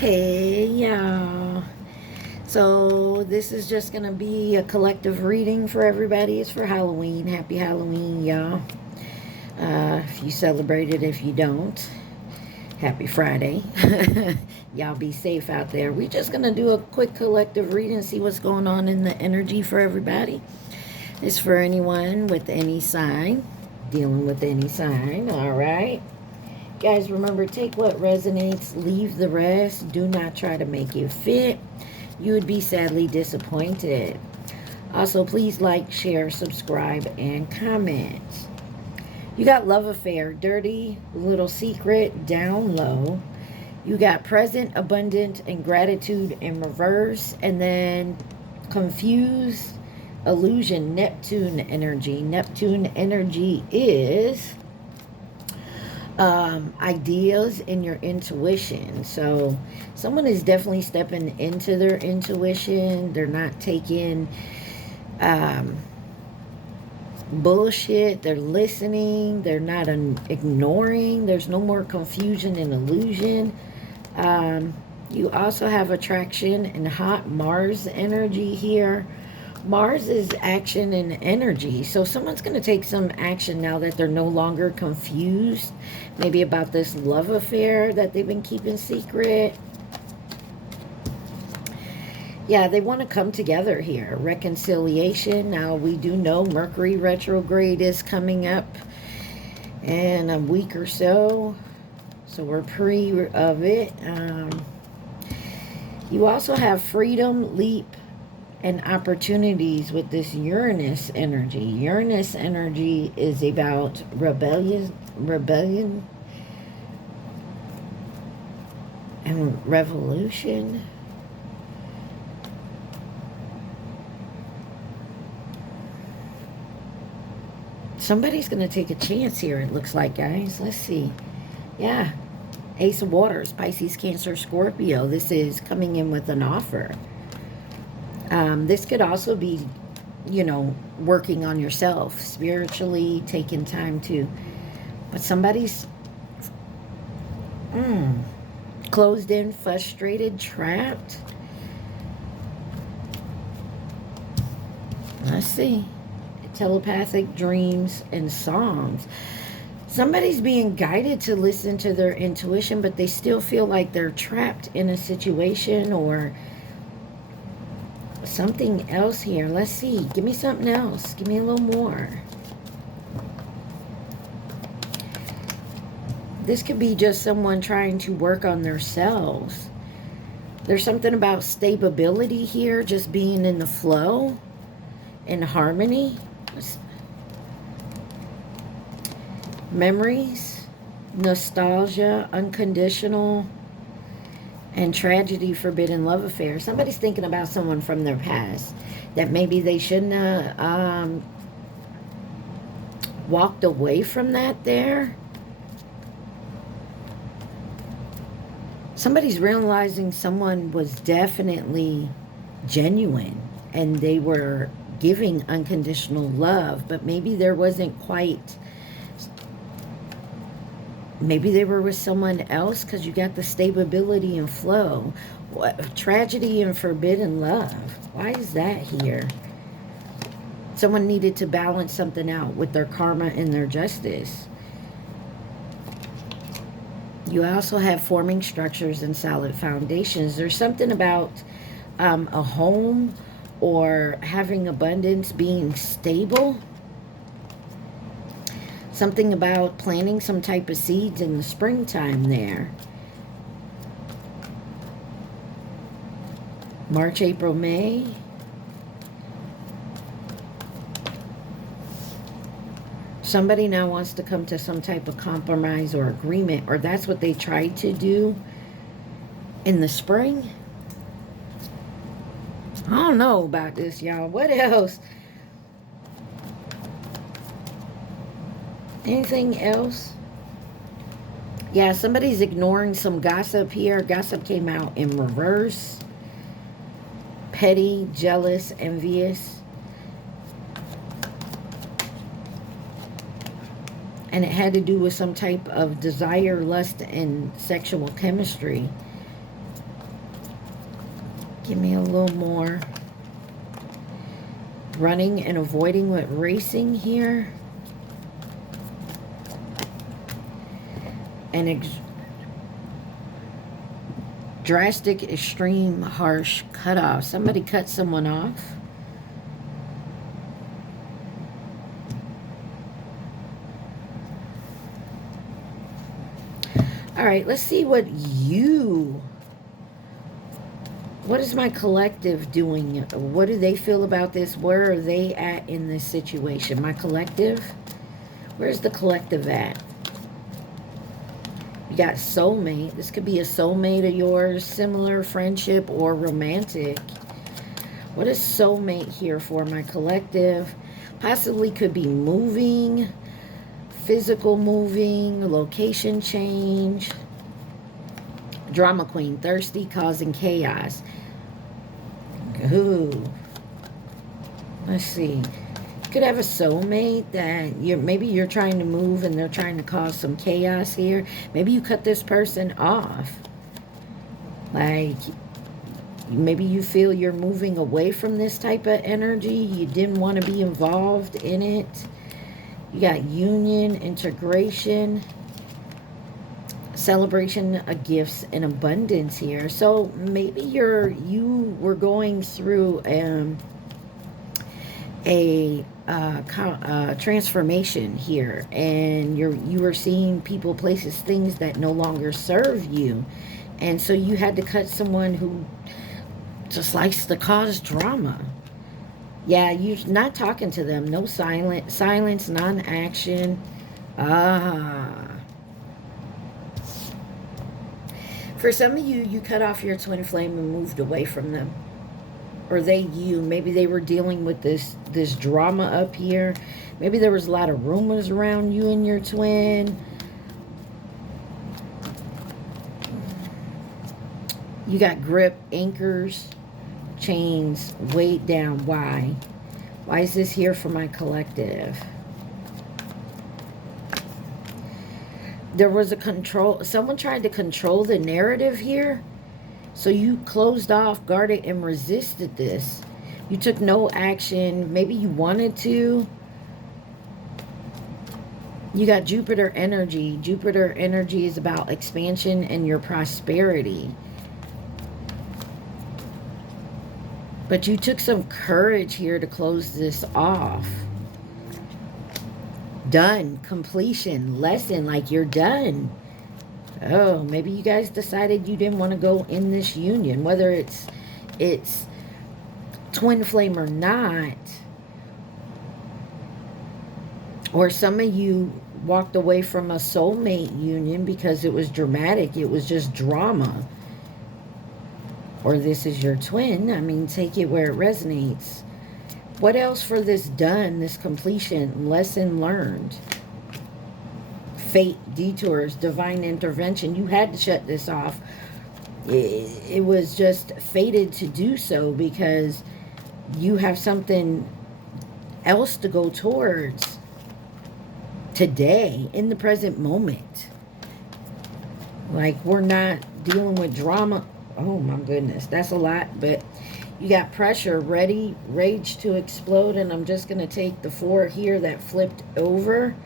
Hey y'all. So this is just gonna be a collective reading for everybody. It's for Halloween. Happy Halloween, y'all. If you celebrate it, if you don't, happy Friday. Y'all be safe out there. We're just gonna do a quick collective reading, see what's going on in the energy for everybody. It's for anyone with any sign, dealing with any sign. All right. Guys, remember, take what resonates, leave the rest. Do not try to make it fit. You would be sadly disappointed. Also, please like, share, subscribe, and comment. You got love affair, dirty, little secret, down low. You got present, abundant, and gratitude in reverse. And then confused, illusion, Neptune energy. Neptune energy is ideas in your intuition. So someone is definitely stepping into their intuition. They're not taking bullshit. They're listening. They're not ignoring. There's no more confusion and illusion. You also have attraction and hot Mars energy here. Mars is action and energy. So someone's going to take some action now that they're no longer confused. Maybe about this love affair that they've been keeping secret. Yeah, they want to come together here. Reconciliation. Now, we do know Mercury retrograde is coming up in a week or so. So we're pre of it. You also have freedom, leap, and opportunities with this Uranus energy. Uranus energy is about rebellion and revolution. Somebody's going to take a chance here, it looks like, guys. Let's see. Yeah. Ace of Waters, Pisces, Cancer, Scorpio. This is coming in with an offer. This could also be, working on yourself spiritually, taking time to, but somebody's closed in, frustrated, trapped. Let's see. Telepathic dreams and songs. Somebody's being guided to listen to their intuition, but they still feel like they're trapped in a situation or something else here. Let's see. Give me something else. Give me a little more. This could be just someone trying to work on themselves. There's something about stability here, just being in the flow, in harmony. Memories, nostalgia, unconditional, and tragedy, forbidden love affair. Somebody's thinking about someone from their past that maybe they shouldn't have walked away from that there. Somebody's realizing someone was definitely genuine and they were giving unconditional love, but maybe there wasn't quite... Maybe they were with someone else because you got the stability and flow. What, tragedy and forbidden love. Why is that here? Someone needed to balance something out with their karma and their justice. You also have forming structures and solid foundations. There's something about a home or having abundance, being stable. Something about planting some type of seeds in the springtime there. March, April, May. Somebody now wants to come to some type of compromise or agreement, or that's what they tried to do in the spring. I don't know about this, y'all. What else? Anything else? Yeah, somebody's ignoring some gossip here. Gossip came out in reverse. Petty, jealous, envious. And it had to do with some type of desire, lust, and sexual chemistry. Give me a little more. Running and avoiding with racing here. An drastic, extreme, harsh cutoff. Somebody cut someone off. All right, let's see what is my collective doing? What do they feel about this? Where are they at in this situation? My collective? Where's the collective at? You got soulmate. This could be a soulmate of yours, similar friendship or romantic. What is soulmate here for my collective? Possibly could be moving, physical moving, location change. Drama queen, thirsty, causing chaos. Ooh. Let's see. You could have a soulmate that maybe you're trying to move and they're trying to cause some chaos here. Maybe you cut this person off. Like, maybe you feel you're moving away from this type of energy. You didn't want to be involved in it. You got union, integration, celebration of gifts and abundance here. So maybe you were going through a transformation here, and you were seeing people, places, things that no longer serve you, and so you had to cut someone who just likes to cause drama. Yeah, you're not talking to them. No silence, non-action. For some of you, you cut off your twin flame and moved away from them. Or maybe they were dealing with this drama up here. Maybe there was a lot of rumors around you and your twin. You got grip, anchors, chains, weighed down. Why? Why is this here for my collective? There was a control. Someone tried to control the narrative here. So you closed off, guarded, and resisted this. You took no action. Maybe you wanted to. You got Jupiter energy. Jupiter energy is about expansion and your prosperity. But you took some courage here to close this off. Done. Completion. Lesson. Like you're done. Oh, maybe you guys decided you didn't want to go in this union. Whether it's twin flame or not. Or some of you walked away from a soulmate union because it was dramatic. It was just drama. Or this is your twin. I mean, take it where it resonates. What else for this done, this completion, lesson learned? Fate, detours, divine intervention. You had to shut this off. It was just fated to do so because you have something else to go towards today, in the present moment. Like, we're not dealing with drama. Oh my goodness, that's a lot. But you got pressure, ready, rage to explode. And I'm just going to take the 4 here that flipped over.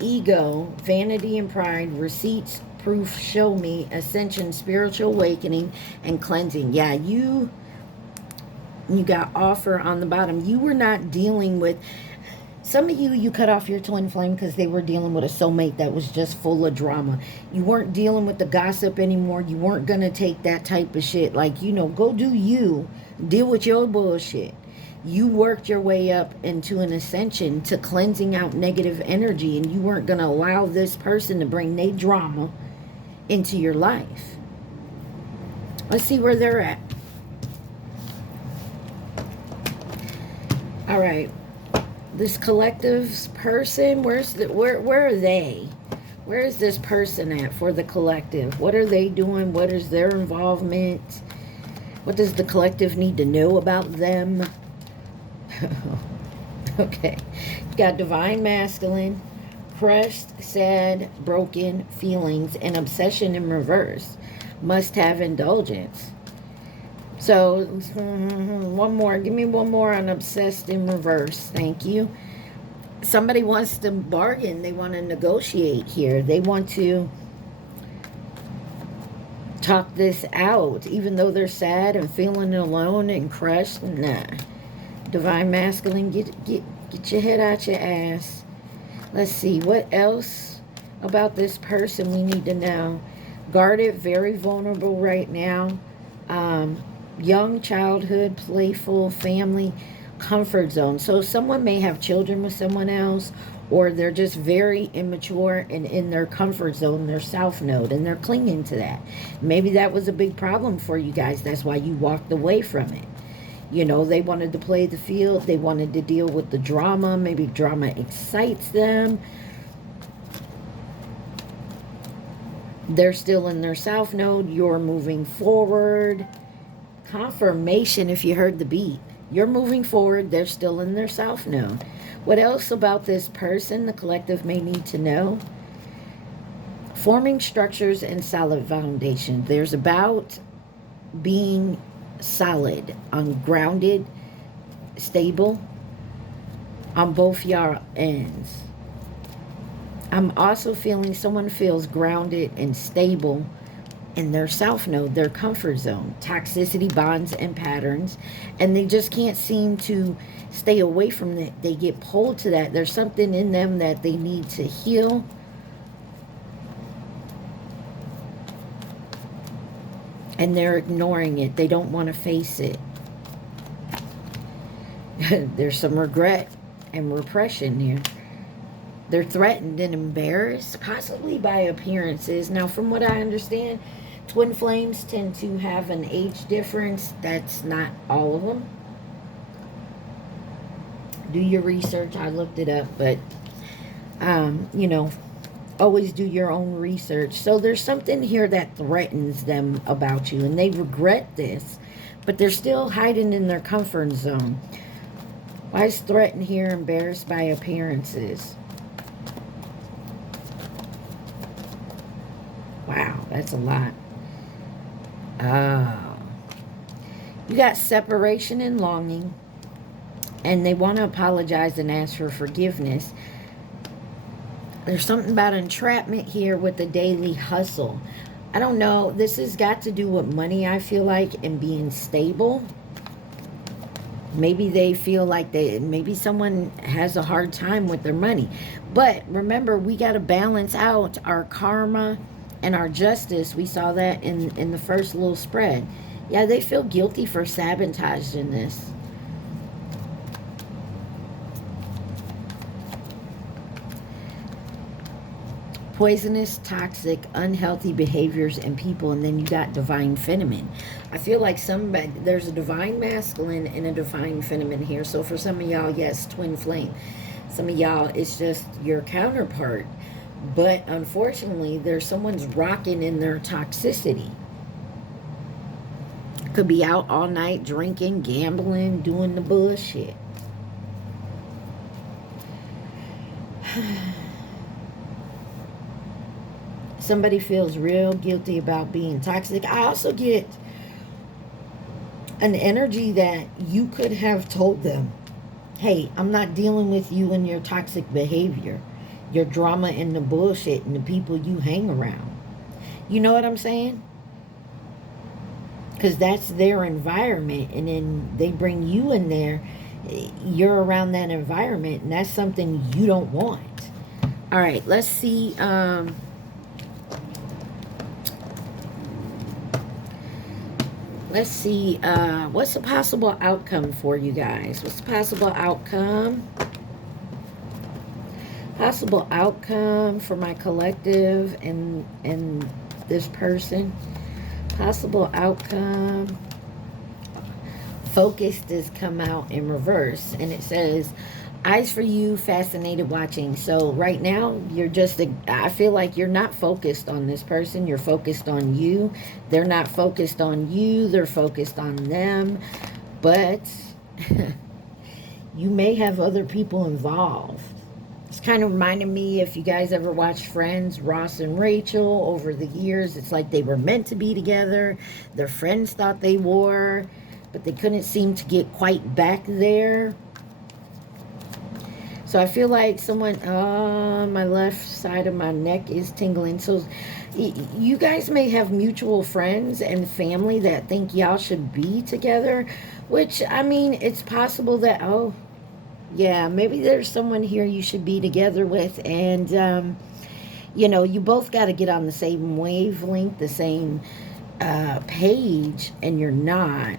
Ego, vanity and pride, receipts, proof, show me, ascension, spiritual awakening, and cleansing. Yeah, you got offer on the bottom. You were not dealing with, some of you cut off your twin flame because they were dealing with a soulmate that was just full of drama. You weren't dealing with the gossip anymore. You weren't going to take that type of shit. Like, go do you. Deal with your bullshit. You worked your way up into an ascension to cleansing out negative energy, and you weren't going to allow this person to bring their drama into your life. Let's see where they're at. All right. This collective's person, where are they? Where is this person at for the collective? What are they doing? What is their involvement? What does the collective need to know about them? Okay. You got divine masculine, crushed, sad, broken feelings, and obsession in reverse. Must have indulgence. So, one more. Give me one more on obsessed in reverse. Thank you. Somebody wants to bargain. They want to negotiate here. They want to talk this out, even though they're sad and feeling alone and crushed. Nah. Divine masculine, get your head out your ass. Let's see, what else about this person we need to know? Guarded, very vulnerable right now. Young childhood, playful, family, comfort zone. So someone may have children with someone else, or they're just very immature and in their comfort zone, their south node, and they're clinging to that. Maybe that was a big problem for you guys. That's why you walked away from it. You know, they wanted to play the field. They wanted to deal with the drama. Maybe drama excites them. They're still in their south node. You're moving forward. Confirmation if you heard the beat. You're moving forward. They're still in their south node. What else about this person the collective may need to know? Forming structures and solid foundation. There's about being solid, ungrounded, stable on both your ends. I'm also feeling someone feels grounded and stable in their south node, their comfort zone, toxicity, bonds, and patterns, and they just can't seem to stay away from that. They get pulled to that. There's something in them that they need to heal. And they're ignoring it. They don't want to face it. There's some regret and repression here. They're threatened and embarrassed, possibly by appearances. Now, from what I understand, twin flames tend to have an age difference. That's not all of them. Do your research. I looked it up, but, you know, always do your own research. So there's something here that threatens them about you, and they regret this, but they're still hiding in their comfort zone. Why is threatened here? Embarrassed by appearances. Wow, that's a lot. You got separation and longing, and they want to apologize and ask for forgiveness. There's something about entrapment here with the daily hustle. I don't know. This has got to do with money, I feel like, and being stable. Maybe they feel like maybe someone has a hard time with their money. But remember, we got to balance out our karma and our justice. We saw that in the first little spread. Yeah, they feel guilty for sabotaging this. Poisonous, toxic, unhealthy behaviors in people, and then you got divine feminine. I feel like there's a divine masculine and a divine feminine here. So for some of y'all, yes, twin flame. Some of y'all, it's just your counterpart. But unfortunately, there's someone's rocking in their toxicity. Could be out all night drinking, gambling, doing the bullshit. Somebody feels real guilty about being toxic. I also get an energy that you could have told them, hey, I'm not dealing with you and your toxic behavior, your drama and the bullshit and the people you hang around. You know what I'm saying? Because that's their environment, and then they bring you in there. You're around that environment, and that's something you don't want. All right, let's see. Let's see, what's the possible outcome for you guys? What's the possible outcome? Possible outcome for my collective and this person. Possible outcome. Focused has come out in reverse, and it says, eyes for you, fascinated watching. So right now, you're just, I feel like you're not focused on this person. You're focused on you. They're not focused on you. They're focused on them. But you may have other people involved. It's kind of reminding me, if you guys ever watched Friends, Ross and Rachel, over the years, it's like they were meant to be together. Their friends thought they were, but they couldn't seem to get quite back there. So I feel like someone, my left side of my neck is tingling. So you guys may have mutual friends and family that think y'all should be together, which, I mean, it's possible that, oh, yeah, maybe there's someone here you should be together with. And, you know, you both got to get on the same wavelength, the same page, and you're not.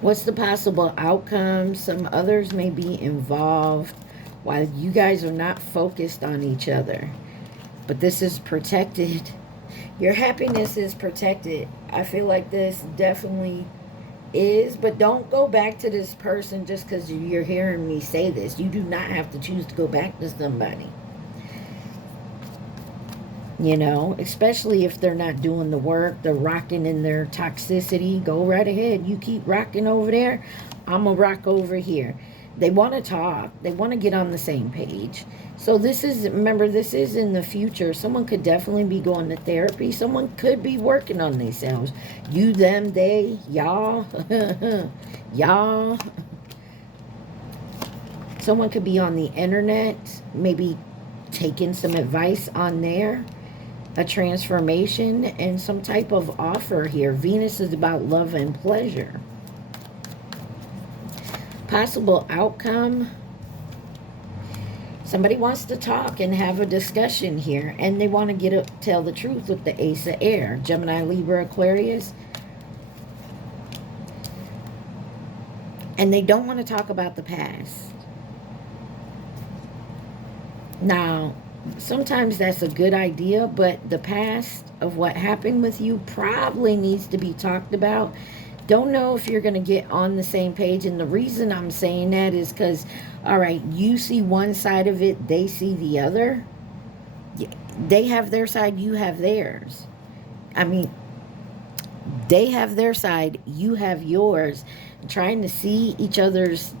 What's the possible outcome? Some others may be involved while you guys are not focused on each other. But this is protected. Your happiness is protected. I feel like this definitely is. But don't go back to this person just because you're hearing me say this. You do not have to choose to go back to somebody. You know, especially if they're not doing the work, they're rocking in their toxicity. Go right ahead. You keep rocking over there. I'm going to rock over here. They want to talk. They want to get on the same page. So this is, remember, this is in the future. Someone could definitely be going to therapy. Someone could be working on themselves. You, them, they, y'all, y'all. Someone could be on the internet, maybe taking some advice on there. A transformation and some type of offer here. Venus is about love and pleasure. Possible outcome. Somebody wants to talk and have a discussion here, and they want to tell the truth with the Ace of Air. Gemini, Libra, Aquarius. And they don't want to talk about the past. Now, sometimes that's a good idea, but the past of what happened with you probably needs to be talked about. Don't know if you're going to get on the same page. And the reason I'm saying that is because, all right, you see one side of it, they see the other. They have their side, you have theirs. I mean, they have their side, you have yours. Trying to see each other's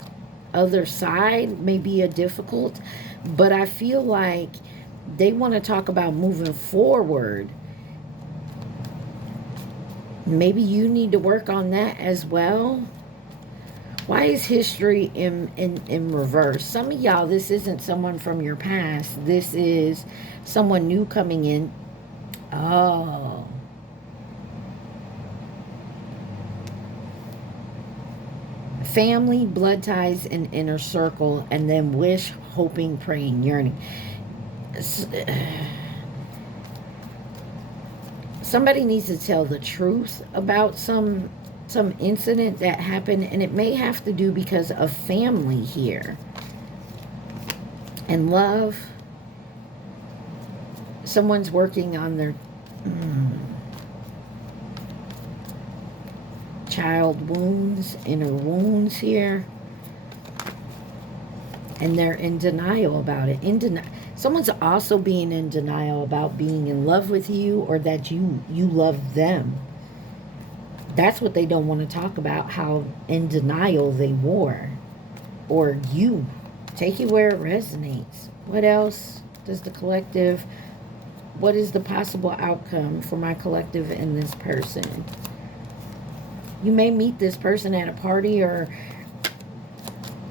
other side may be a difficult, but I feel like they want to talk about moving forward. Maybe you need to work on that as well. Why is history in reverse? Some of y'all, this isn't someone from your past. This is someone new coming in. Oh. Family, blood ties, and inner circle, and then wish, hoping, praying, yearning. Somebody needs to tell the truth about some incident that happened, and it may have to do because of family here. And love. Someone's working on their child wounds, inner wounds here. And they're in denial about it. Someone's also being in denial about being in love with you, or that you love them. That's what they don't want to talk about, how in denial they were. Or you. Take it where it resonates. What else does the collective, what is the possible outcome for my collective and this person? You may meet this person at a party or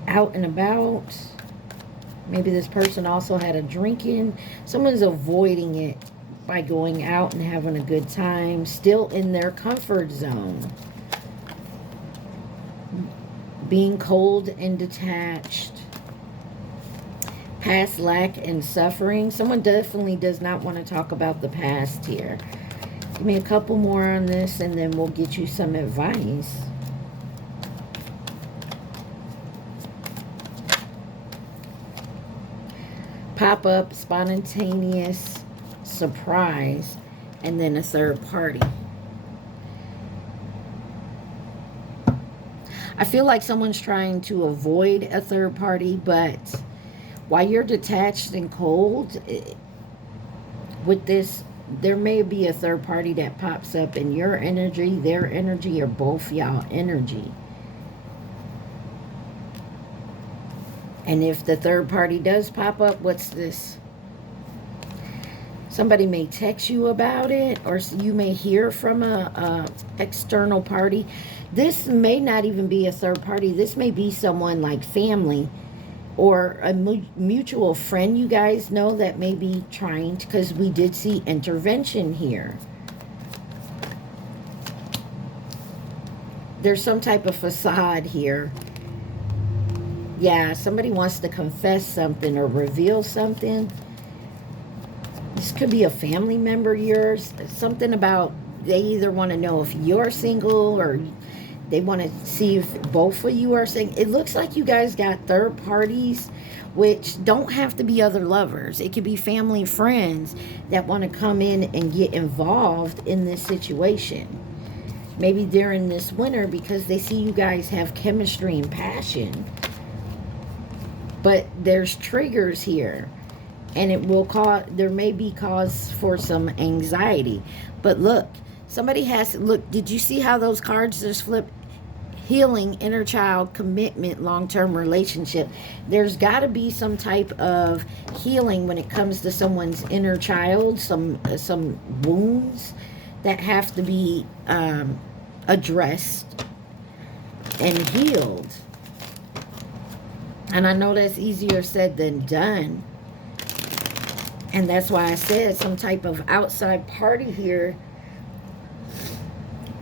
out and about. Maybe this person also had a drinking. Someone's avoiding it by going out and having a good time, still in their comfort zone. Being cold and detached. Past lack and suffering. Someone definitely does not want to talk about the past here. Give me a couple more on this and then we'll get you some advice. Pop-up, spontaneous, surprise, and then a third party. I feel like someone's trying to avoid a third party, but while you're detached and cold, with this, there may be a third party that pops up, and your energy, their energy, or both y'all energy And if the third party does pop up, what's this? Somebody may text you about it, or you may hear from a external party. This may not even be a third party. This may be someone like family or a mutual friend you guys know that may be trying to, because we did see intervention here. There's some type of facade here. Yeah, somebody wants to confess something or reveal something. This could be a family member of yours. Something about they either want to know if you're single or they want to see if both of you are single. It looks like you guys got third parties, which don't have to be other lovers. It could be family, friends that want to come in and get involved in this situation. Maybe during this winter because they see you guys have chemistry and passion. But there's triggers here. And it will cause, there may be cause for some anxiety. But look, somebody has, look, did you see how those cards just flipped? Healing, inner child, commitment, long-term relationship. There's got to be some type of healing when it comes to someone's inner child, some wounds that have to be addressed and healed. And I know that's easier said than done. And that's why I said some type of outside party here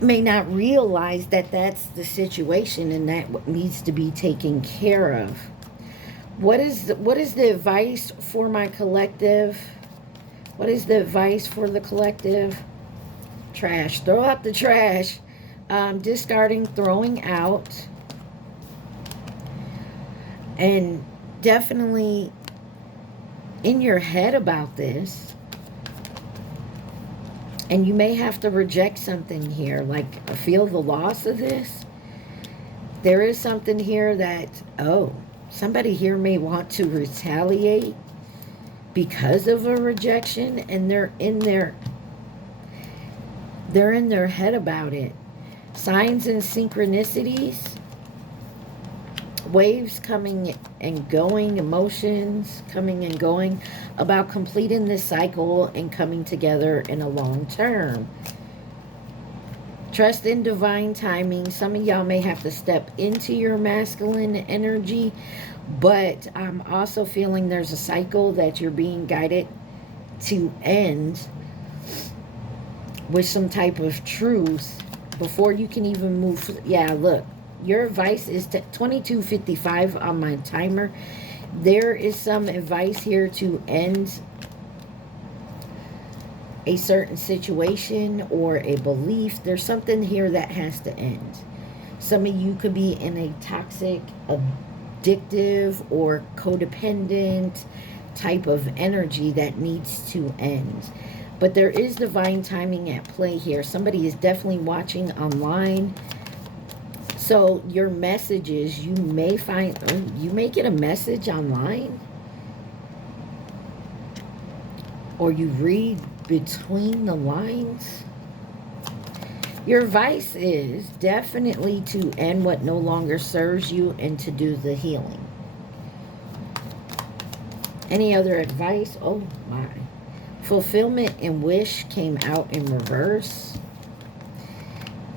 may not realize that that's the situation and that needs to be taken care of. What is the advice for my collective? What is the advice for the collective? Trash. Throw out the trash. Discarding, throwing out. And definitely in your head about this. And you may have to reject something here, like feel the loss of this. There is something here that, oh, somebody here may want to retaliate because of a rejection, and they're in their head about it. Signs and synchronicities. Waves coming and going, emotions coming and going, about completing this cycle and coming together in a long term. Trust in divine timing. Some of y'all may have to step into your masculine energy, but I'm also feeling there's a cycle that you're being guided to end with some type of truth before you can even move. Yeah, look. Your advice is 22:55 on my timer. There is some advice here to end a certain situation or a belief. There's something here that has to end. Some of you could be in a toxic, addictive, or codependent type of energy that needs to end. But there is divine timing at play here. Somebody is definitely watching online. So your messages, you may find, you may get a message online, or you read between the lines. Your advice is definitely to end what no longer serves you and to do the healing. Any other advice? Oh my. Fulfillment and wish came out in reverse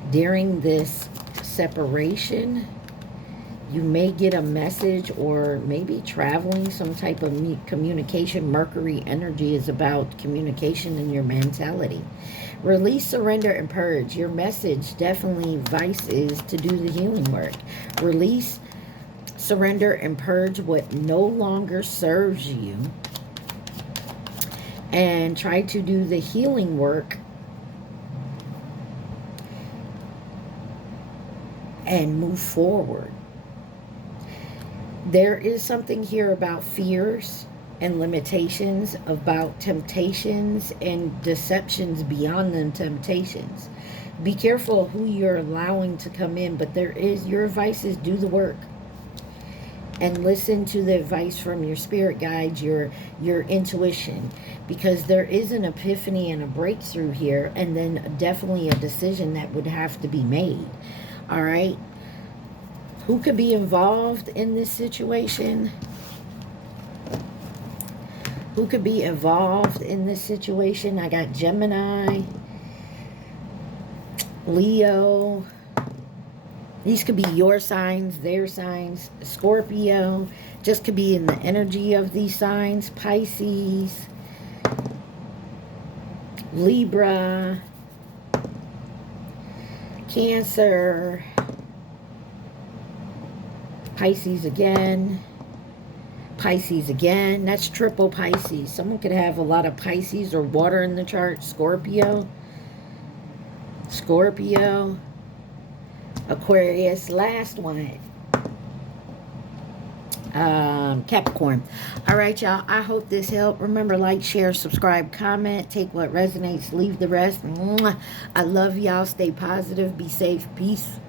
during this separation. You may get a message, or maybe traveling, some type of communication. Mercury energy is about communication and your mentality. Release, surrender, and purge. Your message, definitely advice, is to do the healing work. Release, surrender, and purge what no longer serves you, and try to do the healing work and move forward. There is something here about fears and limitations, about temptations and deceptions beyond them temptations. Be careful of who you're allowing to come in, but there is, your advice is do the work. And listen to the advice from your spirit guides, your intuition, because there is an epiphany and a breakthrough here, and then definitely a decision that would have to be made. All right. Who could be involved in this situation? Who could be involved in this situation? I got Gemini, Leo. These could be your signs, their signs. Scorpio. Just could be in the energy of these signs. Pisces. Libra. Cancer. Pisces again. Pisces again. That's triple Pisces. Someone could have a lot of Pisces or water in the chart. Scorpio. Scorpio. Aquarius. Last one. Capricorn. All right, y'all. I hope this helped. Remember, like, share, subscribe, comment. Take what resonates, leave the rest. Mwah. I love y'all. Stay positive. Be safe. Peace.